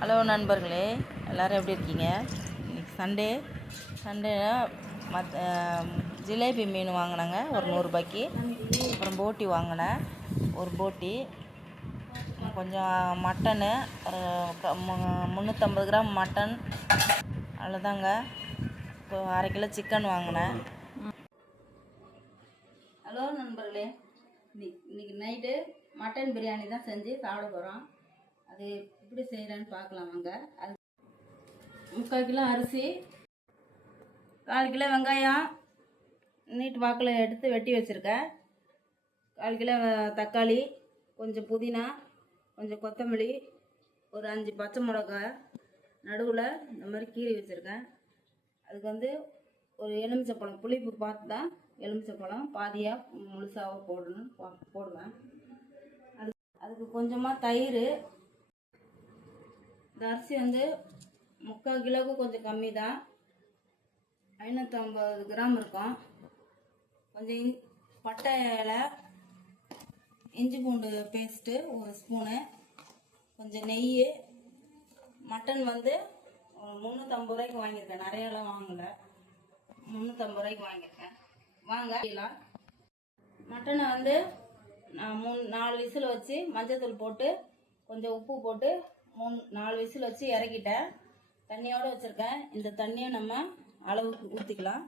Hello நண்பர்களே, எல்லோரும் எப்படி இருக்கீங்க? இன்றைக்கி சண்டே ஜிலேபி மீன் வாங்கினாங்க ஒரு 100 ரூபாய்க்கு. அப்புறம் போட்டி வாங்கினேன், ஒரு போட்டி. கொஞ்சம் மட்டனு, ஒரு 350 கிராம் மட்டன், அவ்வளோதாங்க. இப்போ 1/2 கிலோ சிக்கன் வாங்கினேன். ஹலோ நண்பர்களே, இன்னைக்கு நைட்டு மட்டன் பிரியாணி தான் செஞ்சு சாப்பிட போகிறோம். அது எப்படி செய்கிறேன்னு பார்க்கலாம் வாங்க. அது 3/4 கிலோ அரிசி, 1/4 கிலோ வெங்காயம் நீட்டு வாக்கில் எடுத்து வெட்டி வச்சுருக்கேன். 1/4 கிலோ தக்காளி, கொஞ்சம் புதினா, கொஞ்சம் கொத்தமல்லி, ஒரு 5 பச்சை மிளகாய் நடுவில் இந்த மாதிரி கீறி வச்சுருக்கேன். அதுக்கு ஒரு எலுமிச்சப்பழம், புளிப்பு பார்த்து தான் எலுமிச்சப்பழம் பாதியாக முழுசாக போடுவேன். அதுக்கு கொஞ்சமாக தயிர். இந்த அரிசி 3/4 கிலோவுக்கு கொஞ்சம் கம்மி தான், 550 கிராம் இருக்கும். கொஞ்சம் பட்டை இலை, இஞ்சி பூண்டு பேஸ்ட்டு 1 ஸ்பூனு, கொஞ்சம் நெய். மட்டன் 350 ரூபாய்க்கு வாங்கியிருக்கேன், நிறையெல்லாம் வாங்கலை, 350 ரூபாய்க்கு வாங்கியிருக்கேன். வாங்க மட்டனை நான் 4 விசில் வச்சு மஞ்சத்தூள் போட்டு கொஞ்சம் உப்பு போட்டு 4 விசில் வச்சு இறக்கிட்டேன். தண்ணியோடு வச்சுருக்கேன். இந்த தண்ணியை நம்ம அளவுக்கு ஊற்றிக்கலாம்.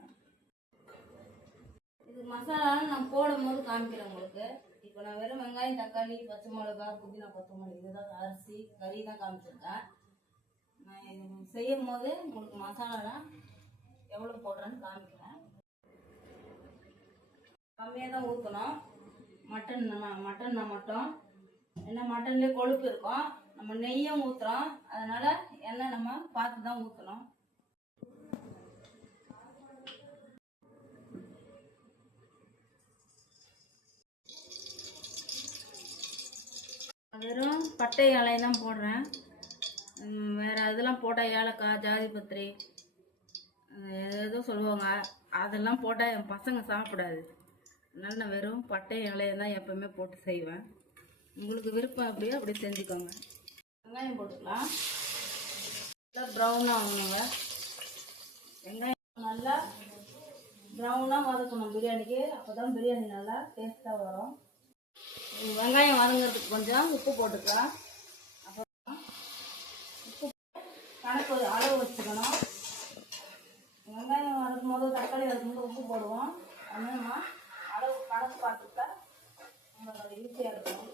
இது மசாலா நான் போடும் போது காமிக்கிறேன் உங்களுக்கு. இப்போ நான் வெறும் வெங்காயம், தக்காளி, பச்சை மிளகாய், புதினா, கொத்தமல்லி, இதுதான் அரிசி கறி தான் காமிச்சிருக்கேன். நான் இது செய்யும் போது உங்களுக்கு மசாலாலாம் எவ்வளோ போடுறேன்னு காமிக்கிறேன். கம்மியாக தான் ஊற்றணும். மட்டன் மட்டும் ஏன்னா மட்டன்லேயே கொழுப்பு இருக்கும். நம்ம நெய்யும் ஊற்றுறோம், அதனால் எண்ணெய் நம்ம பார்த்து தான் ஊற்றணும். வெறும் பட்டை இலை தான் போடுறேன். வேறு இதெல்லாம் போட்டால் ஏலக்காய், ஜாதிபத்திரி ஏதோ சொல்லுவாங்க, அதெல்லாம் போட்டால் என் பசங்க சாப்பிடாது. அதனால் நான் வெறும் பட்டை இலையை தான் எப்போவுமே போட்டு செய்வேன். உங்களுக்கு விருப்பம் அப்படி செஞ்சுக்கோங்க. வெங்காயம் போட்டுக்கலாம். நல்லா ப்ரௌனாக ஆகணுங்க. வெங்காயம் நல்லா ப்ரௌனாக வதக்கணும் பிரியாணிக்கு. அப்போ தான் பிரியாணி நல்லா டேஸ்ட்டாக வரும். வெங்காயம் வதங்கிறதுக்கு கொஞ்சம் உப்பு போட்டுக்கலாம். அப்புறம் உப்பு கணக்கு அளவு வச்சுக்கணும். வெங்காயம் வதக்கும் போது, தக்காளி வதக்கும் போது உப்பு போடுவோம். அதனால் நம்ம அளவு கணக்கு பார்த்துட்டா நம்மளோட ஈஸியாக இருக்கும்.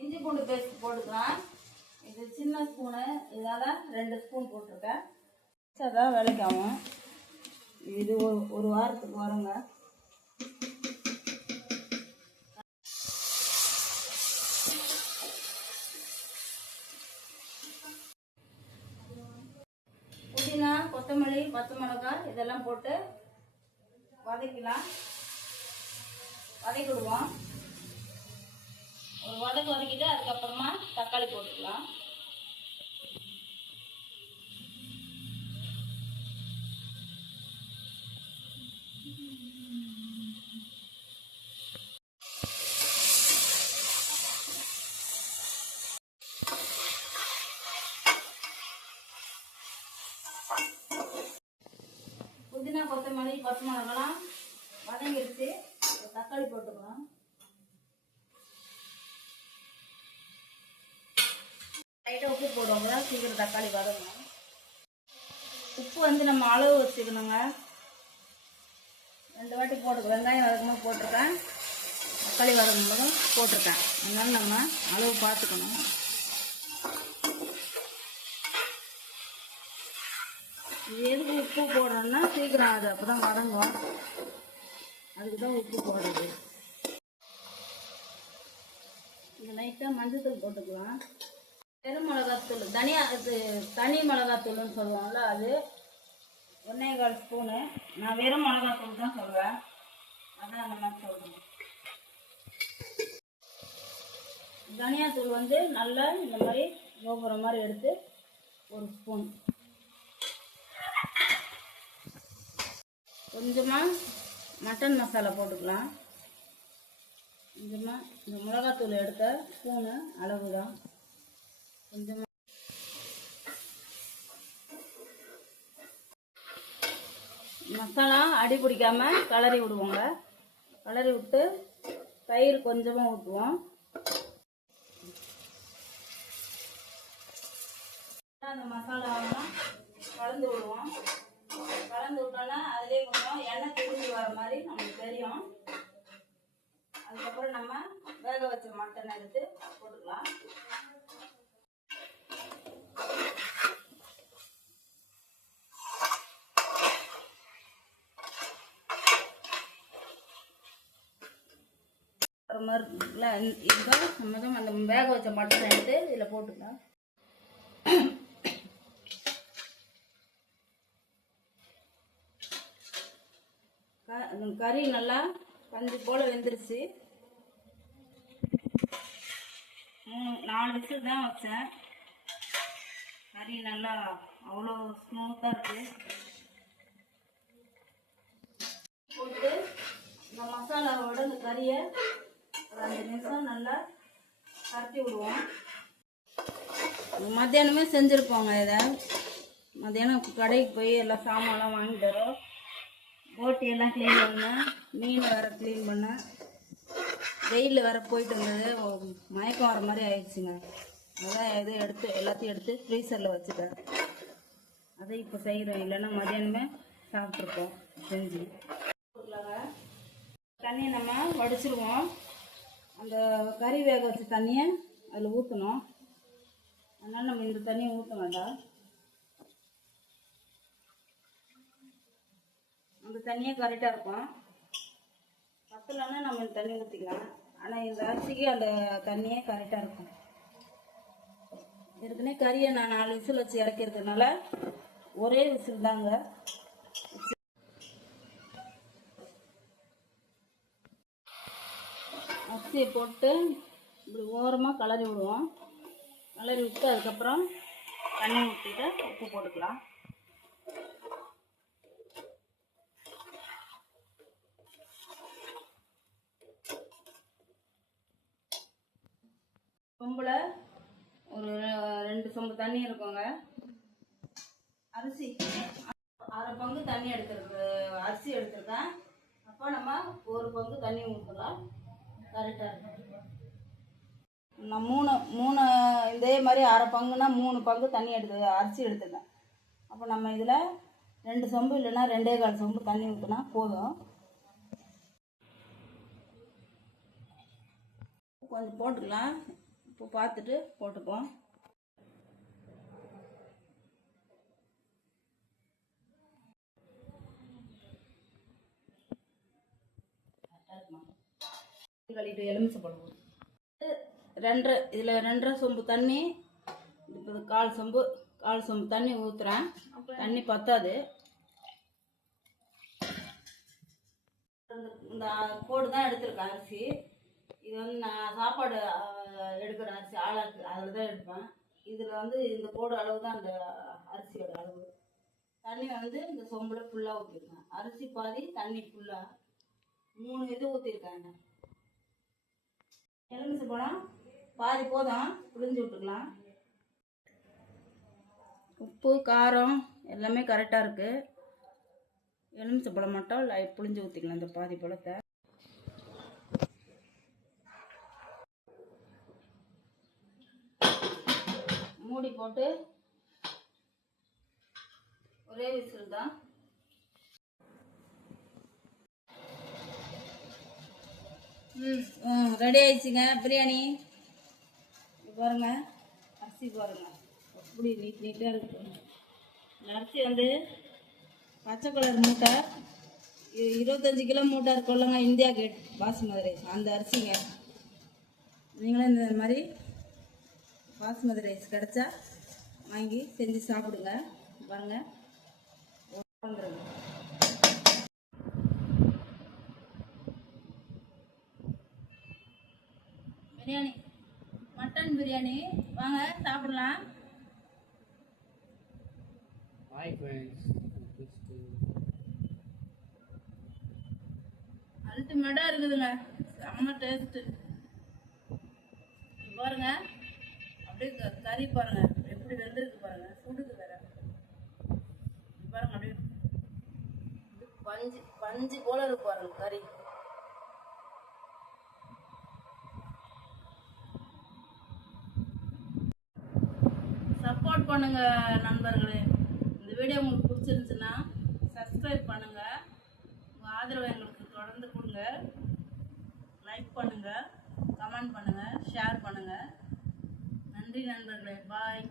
இஞ்சி பூண்டு பேஸ்ட் போட்டுக்கலாம். இது சின்ன ஸ்பூனு, இதால் 2 ஸ்பூன் போட்டிருக்கேன். அதான் விலைக்காகும். இது ஒரு வாரத்துக்கு வருங்க. புதினா, கொத்தமல்லி, பச்சை மிளகாய் இதெல்லாம் போட்டு வதக்கலாம். வதக்கிடுவோம். ஒரு வதக்கிட்டு அதுக்கப்புறமா தக்காளி போட்டுக்கலாம். புதினா, கொத்தமல்லி, பச்சை மிளகாலாம் வதங்கிடுச்சு. தக்காளி போட்டுக்கலாம். லைட்டாக உப்பு போடுவாங்க, சீக்கிரம் தக்காளி வதங்கணும். உப்பு நம்ம அளவு வச்சுக்கணுங்க. 2 வாட்டி போட்டுக்க. வெங்காயம் வதக்கணும் போட்டிருக்கேன், தக்காளி வதக்கணும் போட்டிருக்கேன். அதனால நம்ம அளவு பார்த்துக்கணும். எதுக்கு உப்பு போடுறோன்னா சீக்கிரம் அது அப்போ தான் வதங்கும். அதுக்கு தான் உப்பு போடுறது. இந்த லைட்டாக மஞ்சத்தூள் போட்டுக்கலாம். வெறும் மிளகாத்தூள், தனி மிளகாத்தூள்னு சொல்லுவாங்கள்ல, அது 1.25 ஸ்பூனு. நான் வெறும் மிளகாத்தூள் தான் சொல்லுவேன், அதான் அந்த மாதிரி சொல்கிறேன். தனியாத்தூள் நல்லா இந்த மாதிரி கோபுரம் மாதிரி எடுத்து 1 ஸ்பூன். கொஞ்சமாக மட்டன் மசாலா போட்டுக்கலாம். கொஞ்சமாக இந்த மிளகாத்தூள் எடுத்த ஸ்பூனு அளவு தான். கொஞ்சமாக மசாலா அடி பிடிக்காமல் கிளறி விடுவோங்க. கிளறி விட்டு தயிர் கொஞ்சமாக ஊற்றுவோம். அந்த மசாலாவெல்லாம் கலந்து விடுவோம். கலந்து விட்டோன்னா அதிலே கொஞ்சம் எண்ணெய் பிரிஞ்சு வர மாதிரி நமக்கு தெரியும். அதுக்கப்புறம் நம்ம வேக வச்ச மட்டன் எடுத்து போட்டுக்கலாம். ஒரு மாதிரி இதுதான் நம்ம தான் அந்த வேக வச்ச மட்டன் எடுத்து இதில் போட்டுக்கலாம். கறி நல்லா பஞ்சு போல் வெந்துருச்சு. 4 விசில் தான் வச்சேன். கறி நல்லா அவ்வளோ ஸ்மூத்தாக இருக்குது. போட்டு இந்த மசாலாவோட இந்த கறியை ஒரு 5 நிமிஷம் நல்லா கரட்டி விடுவோம். மத்தியானமே செஞ்சுருப்போங்க. இதை மத்தியானம் கடைக்கு போய் எல்லாம் சாமான்லாம் வாங்கிட்டு வரோம். போட்டியெல்லாம் க்ளீன் பண்ணேன், மீன் வேறு க்ளீன் பண்ணேன். வெயில் வேறு போயிட்டு இருந்தது, மயக்கம் வர மாதிரி ஆயிடுச்சுங்க. அதான் எல்லாத்தையும் எடுத்து ஃப்ரீசரில் வச்சுட்டேன். அதை இப்போ செய்கிறோம், இல்லைன்னா மதியானமே சாப்பிட்ருப்போம் செஞ்சு. தண்ணியை நம்ம வடிச்சிருவோம். அந்த கறி வேக வச்ச தண்ணியை அதில் ஊற்றணும். அதனால் நம்ம இந்த தண்ணியை ஊற்ற வேண்டாம். அந்த தண்ணியே கரெக்டாக இருக்கும். பத்தலைன்னா நம்ம இந்த தண்ணி ஊற்றிக்கலாம். ஆனால் இந்த அரிசிக்கு அந்த தண்ணியே கரெக்டாக இருக்கும். ஏற்கனவே கறியை நான் 4 விசில் வச்சு இறக்கிறதுனால ஒரே விசில் தாங்க. அரிசியை போட்டு இப்படி ஓரமாக கிளறி விடுவோம். கிளறி விட்டு அதுக்கப்புறம் தண்ணி ஊற்றிட்டு உப்பு போட்டுக்கலாம். சொம்பில் ஒரு 2 சொம்பு தண்ணி இருக்குங்க. அரிசி அரை பங்கு தண்ணி அரிசி எடுத்துருக்கேன். அப்போ நம்ம 1 பங்கு தண்ணி ஊற்றலாம். கரெக்டாக இருக்கும். நான் 3 இதே மாதிரி அரை பங்குனா 3 பங்கு தண்ணி அரிசி எடுத்துருக்கேன். அப்போ நம்ம இதில் 2 சொம்பு இல்லைன்னா 2.25 சொம்பு தண்ணி ஊற்றினா போதும். கொஞ்சம் போட்டுக்கலாம். இப்போ பார்த்துட்டு போட்டுப்போம். கழிட்டு எலுமிச்சை போடுவோம். 2.5 சொம்பு தண்ணி, இப்போ 1/4 சொம்பு தண்ணி ஊற்றுறேன். தண்ணி பத்தாது. இந்த கோடு தான் எடுத்திருக்கேன் அரிசி. இது வந்து நான் சாப்பாடு எடுக்கிற அரிசி ஆளாக்கு அதில் தான் எடுப்பேன். இதில் இந்த கோடு அளவு தான் அந்த அரிசியோட அளவு. தண்ணி இந்த சொம்பில் ஃபுல்லாக ஊற்றிருக்கேன். அரிசி பாதி தண்ணி ஃபுல்லாக 3 இது ஊற்றிருக்காங்க. எலுமிச்சை பழம் பாதி போதும், புளிஞ்சு விட்டுக்கலாம். உப்பு காரம் எல்லாமே கரெக்டாக இருக்குது. எலுமிச்சை பழம் மட்டும் புளிஞ்சு ஊற்றிக்கலாம். இந்த பாதி பழத்தை மூடி போட்டு ஒரே விசில் தான். ரெடி ஆயிடுச்சுங்க பிரியாணி. பாருங்க அரிசி பாருங்க அப்படி நீட்டாக இருக்கு. இந்த அரிசி பச்சை கலர் மூட்டை 25 கிலோ மூட்டை இருக்குல்லங்க, இந்தியா கேட் பாசுமதி ரைஸ் அந்த அரிசிங்க. நீங்களும் இந்த மாதிரி பாசுமதி ரைஸ் கிடச்சா வாங்கி செஞ்சு சாப்பிடுங்க. பாருங்கள் பிரியாணி, மட்டன் பிரியாணி. வாங்க சாப்பிடலாம். அல்டிமேட்டாக இருக்குதுங்க. செம்ம டேஸ்ட்டு. பாருங்க, அப்படியே கறி பாருங்க எப்படி வெந்திருக்கு பாருங்க, சுடுது வேற. பாருங்க அப்படியே பஞ்சு பஞ்சு போல இருக்கு பாருங்க கறி. சப்போர்ட் பண்ணுங்க நண்பர்களே. இந்த வீடியோ உங்களுக்கு பிடிச்சிருந்துச்சுன்னா சப்ஸ்கிரைப் பண்ணுங்க. உங்கள் ஆதரவை எங்களுக்கு தொடர்ந்து கொடுங்க. லைக் பண்ணுங்க, கமெண்ட் பண்ணுங்க, ஷேர் பண்ணுங்க. நன்றி நண்பர்களே. பாய்.